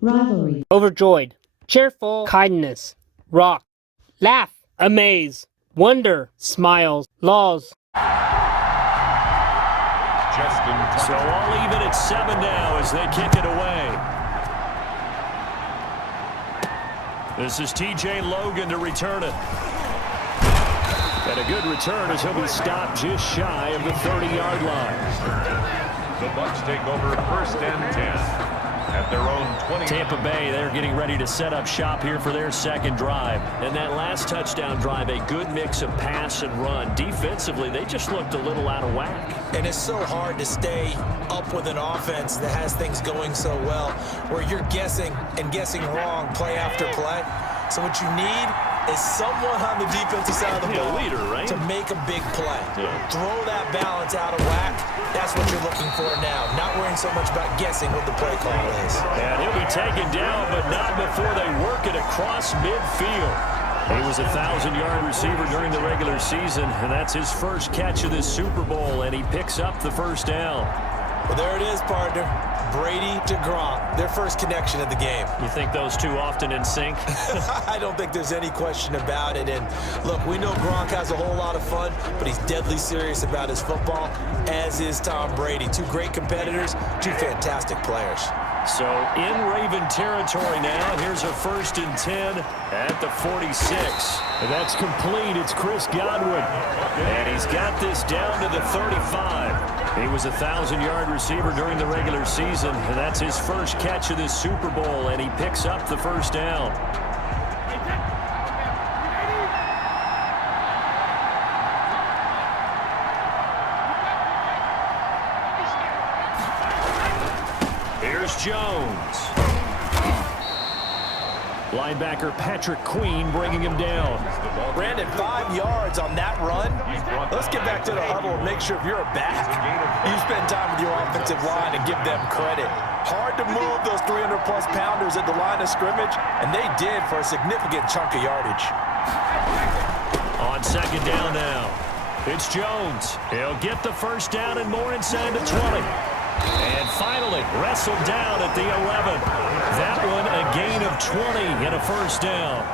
rivalry, overjoyed, cheerful, kindness, rock, laugh, amaze, wonder, smiles, laws. So all even at 7 now as they kick it away. This is TJ Logan to return it. And a good return as he'll be stopped just shy of the 30-yard line. The Bucs take over 1st and 10 at their own 20. Tampa Bay, they're getting ready to set up shop here for their second drive. And that last touchdown drive, a good mix of pass and run. Defensively, they just looked a little out of whack. And it's so hard to stay up with an offense that has things going so well, where you're guessing and guessing wrong play after play. So what you need is someone on the defensive side of the ball to make a big play. Throw that balance out of whack. That's what you're looking for now. Not worrying so much about guessing what the play call is. And he'll be taken down, but not before they work it across midfield. He was a 1,000-yard receiver during the regular season, and that's his first catch of this Super Bowl, and he picks up the first down. Well, there it is, partner. Brady to Gronk, their first connection of the game. You think those two often in sync? I don't think there's any question about it. And look, we know Gronk has a whole lot of fun, but he's deadly serious about his football, as is Tom Brady. Two great competitors, two fantastic players. So in Raven territory now, here's a 1st and 10 at the 46. And that's complete. It's Chris Godwin. And he's got this down to the 35. He was a 1,000-yard receiver during the regular season, and that's his first catch of this Super Bowl, and he picks up the first down. Here's Jones. Linebacker Patrick Queen bringing him down. Brandon, 5 yards on that run. Let's get back to the huddle and make sure if you're a back, you spend time with your offensive line and give them credit. Hard to move those 300-plus pounders at the line of scrimmage, and they did for a significant chunk of yardage. On 2nd down now, it's Jones. He'll get the first down and more inside the 20. And finally, wrestled down at the 11. That one a gain of 20 and a first down.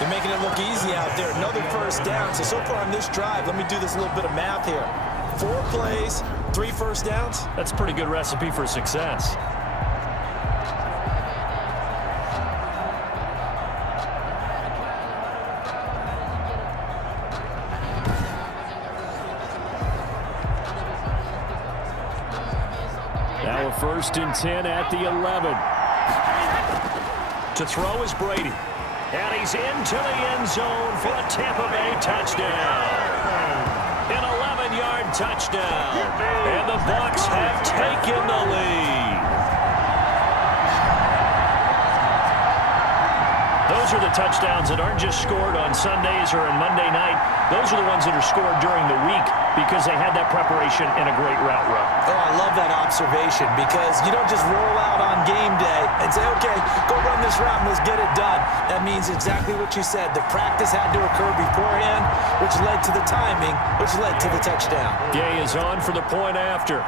They're making it look easy out there. Another first down. So far on this drive, let me do this little bit of math here. 4 plays, 3 first downs. That's a pretty good recipe for success. Now a 1st and 10 at the 11. To throw is Brady. And he's into the end zone for a Tampa Bay touchdown. An 11-yard touchdown. And the Bucs have taken the lead. Those are the touchdowns that aren't just scored on Sundays or on Monday night. Those are the ones that are scored during the week because they had that preparation and a great route run. Oh, I love that observation because you don't just roll out on game day and say, okay, go run this route and let's get it done. That means exactly what you said. The practice had to occur beforehand, which led to the timing, which led to the touchdown. Gay is on for the point after.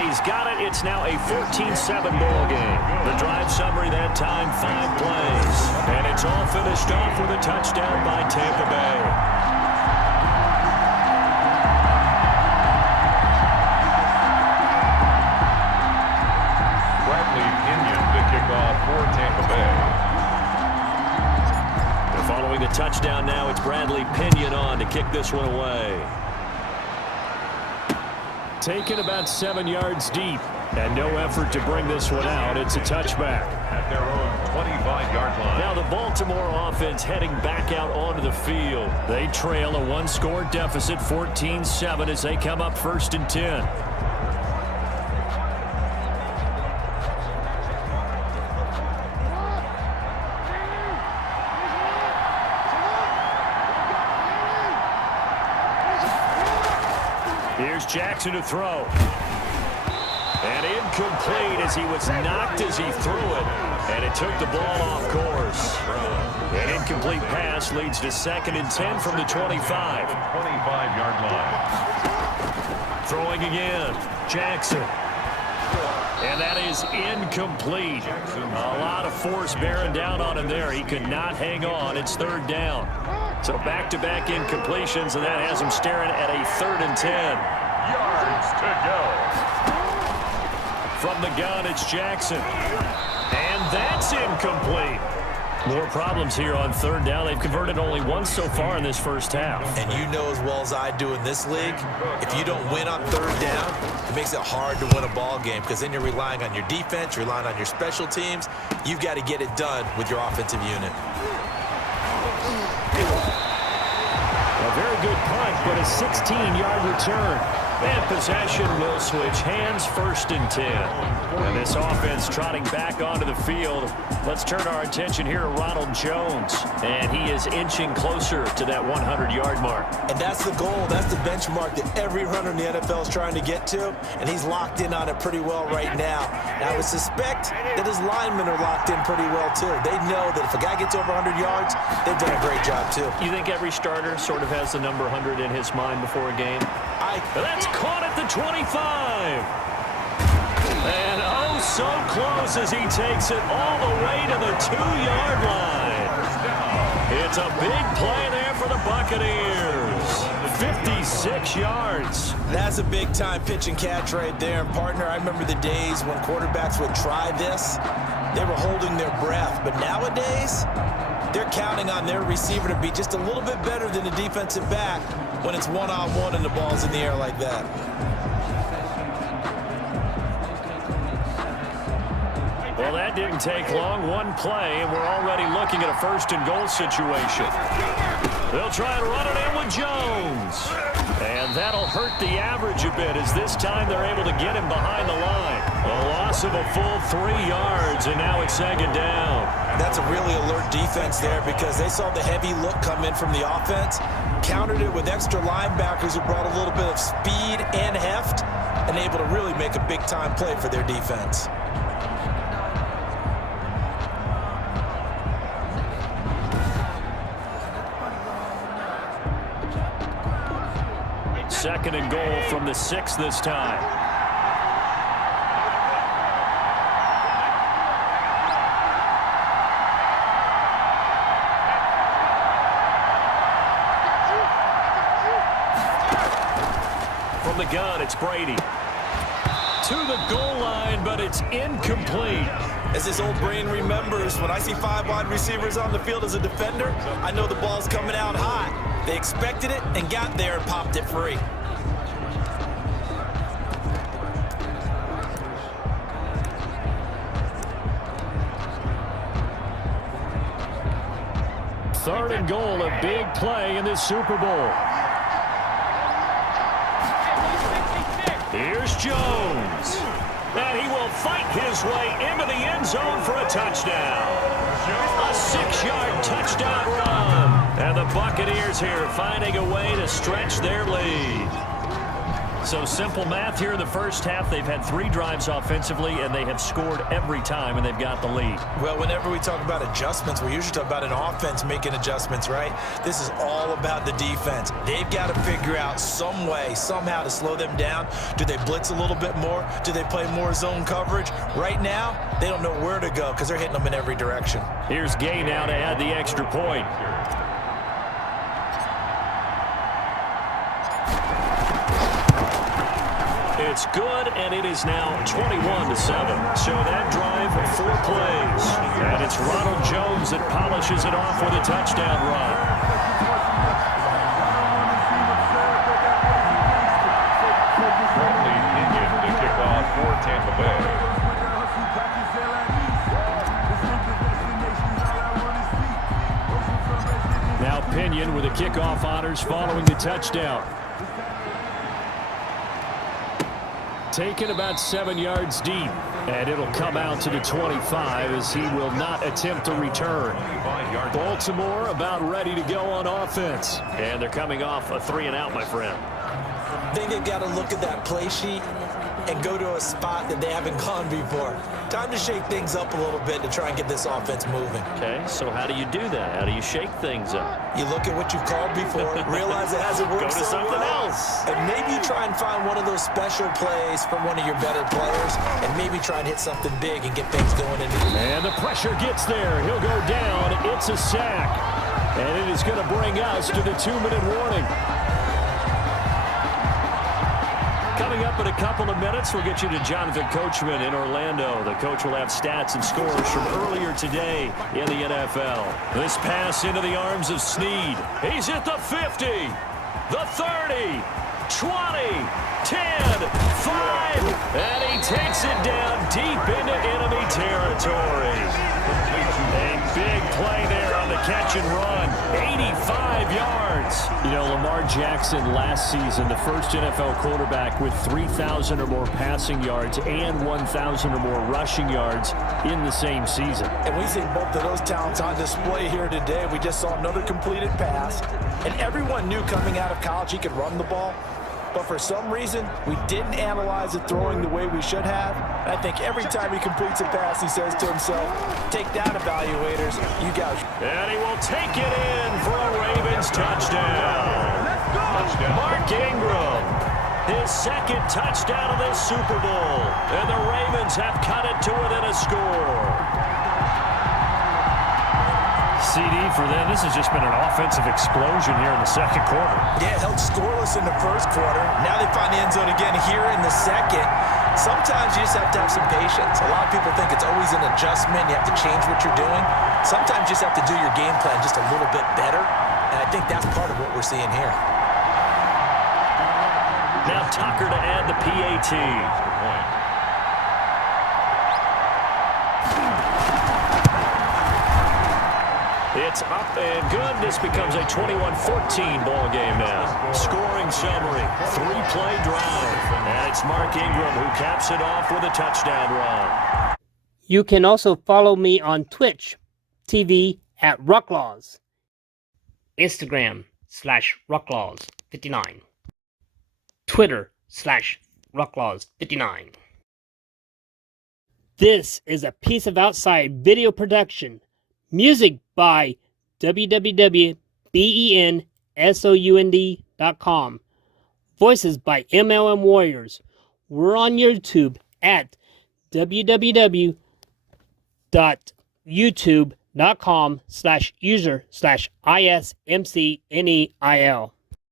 He's got it. It's now a 14-7 ball game. The drive summary that time, 5 plays. And it's all finished off with a touchdown by Tampa Bay. Bradley Pinion to kick off for Tampa Bay. And following the touchdown now, it's Bradley Pinion on to kick this one away. Taken about 7 yards deep, and no effort to bring this one out. It's a touchback. At their own 25-yard line. Now the Baltimore offense heading back out onto the field. They trail a 1-score deficit, 14-7, as they come up 1st and 10. Here's Jackson to throw. And incomplete as he was knocked as he threw it. And it took the ball off course. An incomplete pass leads to 2nd and 10 from the 25. 25-yard line. Throwing again. Jackson. And that is incomplete. A lot of force bearing down on him there. He could not hang on. It's third down. So back-to-back incompletions, and that has him staring at a 3rd and 10. Yards to go. From the gun, it's Jackson. And that's incomplete. More problems here on third down. They've converted only once so far in this first half. And you know as well as I do in this league, if you don't win on third down, it makes it hard to win a ball game because then you're relying on your defense, you're relying on your special teams. You've got to get it done with your offensive unit. A very good punt, but a 16-yard return. And possession will switch hands, 1st and 10. And this offense trotting back onto the field. Let's turn our attention here to Ronald Jones. And he is inching closer to that 100-yard mark. And that's the goal. That's the benchmark that every runner in the NFL is trying to get to. And he's locked in on it pretty well right now. And I would suspect that his linemen are locked in pretty well, too. They know that if a guy gets over 100 yards, they've done a great job, too. You think every starter sort of has the number 100 in his mind before a game? That's caught at the 25. And oh, so close as he takes it all the way to the 2-yard line. It's a big play there for the Buccaneers. 56 yards. That's a big-time pitch and catch right there. And, partner, I remember the days when quarterbacks would try this. They were holding their breath. But nowadays, they're counting on their receiver to be just a little bit better than the defensive back when it's one-on-one and the ball's in the air like that. Well, that didn't take long. One play, and we're already looking at a 1st and goal situation. They'll try and run it in with Jones. And that'll hurt the average a bit as this time they're able to get him behind the line. A loss of a full 3 yards, and now it's 2nd down. That's a really alert defense there because they saw the heavy look come in from the offense, countered it with extra linebackers who brought a little bit of speed and heft, and able to really make a big-time play for their defense. Second and goal from the 6 this time. From the gun, it's Brady. To the goal line, but it's incomplete. As his old brain remembers, when I see 5 wide receivers on the field as a defender, I know the ball's coming out hot. They expected it and got there and popped it free. Third and goal, a big play in this Super Bowl. Here's Jones. And he will fight his way into the end zone for a touchdown. A 6-yard touchdown run. And the Buccaneers here finding a way to stretch their lead. So simple math here in the first half. They've had 3 drives offensively, and they have scored every time, and they've got the lead. Well, whenever we talk about adjustments, we usually talk about an offense making adjustments, right? This is all about the defense. They've got to figure out some way, somehow to slow them down. Do they blitz a little bit more? Do they play more zone coverage? Right now, they don't know where to go because they're hitting them in every direction. Here's Gay now to add the extra point. It's good, and it is now 21-7. So that drive, 4 plays. And it's Ronald Jones that polishes it off with a touchdown run. Pinion to kick off for Tampa Bay. Now Pinion with the kickoff honors following the touchdown. Taken about 7 yards deep, and it'll come out to the 25 as he will not attempt to return. Baltimore about ready to go on offense. And they're coming off a 3-and-out, my friend. I think they've got to look at that play sheet and go to a spot that they haven't gone before. Time to shake things up a little bit to try and get this offense moving. Okay, so how do you do that? How do you shake things up? You look at what you've called before, realize it hasn't worked Go to so something well, else. and maybe try and find one of those special plays from one of your better players, and maybe try and hit something big and get things going into the And the pressure gets there. He'll go down. It's a sack. And it is going to bring us to the 2-minute warning. Coming up in a couple of minutes, we'll get you to Jonathan Coachman in Orlando. The coach will have stats and scores from earlier today in the NFL. This pass into the arms of Snead. He's at the 50, the 30, 20, 10, 5, and he takes it down deep into enemy territory. A big play there on the catch and run. 85 yards. You know, Lamar Jackson last season, the first NFL quarterback with 3,000 or more passing yards and 1,000 or more rushing yards in the same season. And we see both of those talents on display here today. We just saw another completed pass, and everyone knew coming out of college he could run the ball. But for some reason, we didn't analyze it throwing the way we should have. And I think every time he completes a pass, he says to himself, take that, evaluators, you guys. And he will take it in for a Ravens touchdown. Mark Ingram, his second touchdown of this Super Bowl. And the Ravens have cut it to within a score. CD for them. This has just been an offensive explosion here in the second quarter. Yeah, held scoreless in the first quarter. Now they find the end zone again here in the second. Sometimes you just have to have some patience. A lot of people think it's always an adjustment. You have to change what you're doing. Sometimes you just have to do your game plan just a little bit better. And I think that's part of what we're seeing here. Now Tucker to add the PAT. It's up and good. This becomes a 21-14 ball game now. Scoring summary, 3-play drive. And it's Mark Ingram who caps it off with a touchdown run. You can also follow me on Twitch TV at ROCKlaws. Instagram /ROCKlaws59. Twitter /ROCKlaws59. This is a Piece of Outside video production. Music by www.bensound.com. Voices by MLM Warriors. We're on YouTube at www.youtube.com/user/ISMCNEIL.